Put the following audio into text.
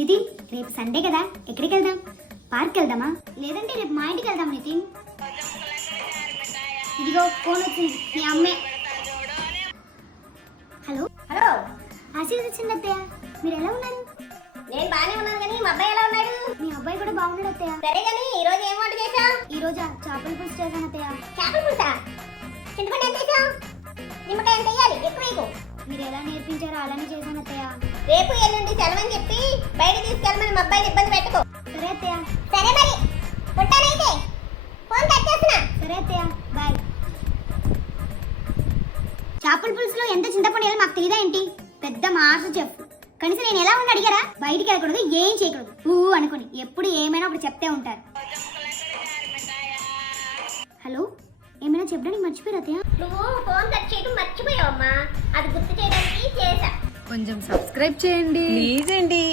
నితిన్, రేపు సండే కదా, ఎక్కడికి వెళ్దాం? పార్క్ వెళ్దామా? లేదంటే రేపు మా ఇంటికి వెళ్దాం నితిన్. ఇదిగో ఫోన్ వచ్చింది, మీ అమ్మే. హలో హలో, ఆశీర్వాద్ వచ్చింది అత్తయ్య. మీరు ఎలా ఉన్నారు? నేను బానే ఉన్నాను కానీ మా అబ్బాయి ఎలా ఉన్నాడు? మీ అబ్బాయి కూడా బాగున్నాడు అత్తయ్య. సరే కానీ ఈ రోజు ఏం వంట చేసావు? ఈ రోజు చేపల పులుసు చేశాను అత్తయ్య. చేపల పులుసా? చింతపండు ఎంత వేసావు? నిమ్మకాయ ఎంత వేయాలి? ఎక్కువ వేయకు. మీరు ఎలా నేర్పించారో అలానే చేశాను అత్తయ్య. రేపు ఎల్లుండి సెలవని చెప్పి బయట తీసుకెళ్ళమని మా అబ్బాయిని ఇబ్బంది పెట్టుకో. సరే అత్తయ్య. సరే మరి ఉంటానైతే, ఫోన్ కట్ చేస్తున్నా. సరే అత్తయ్య, బాయ్. చేపల పులుసులో ఎంత చింతపండు వేయాలో మాకు తెలియదా ఏంటి? పెద్ద మాస్టర్ చెఫ్. కనీసం నేను ఎలా ఉండి అడిగారా? బయటికి వెళ్ళకూడదు, ఏం చేయకూడదు, అనుకుని ఎప్పుడు ఏమైనా ఒకటి చెప్తే ఉంటారు. హలో, ఏమైనా చెప్పడానికి మర్చిపోయారు అత్తయ్య? నువ్వు ఫోన్ కట్ చేయడం మర్చిపోయావమ్మా, అది గుర్తు చేయడానికి చేశా. కొంచెం సబ్స్క్రైబ్ చేయండి ప్లీజ్ అండి.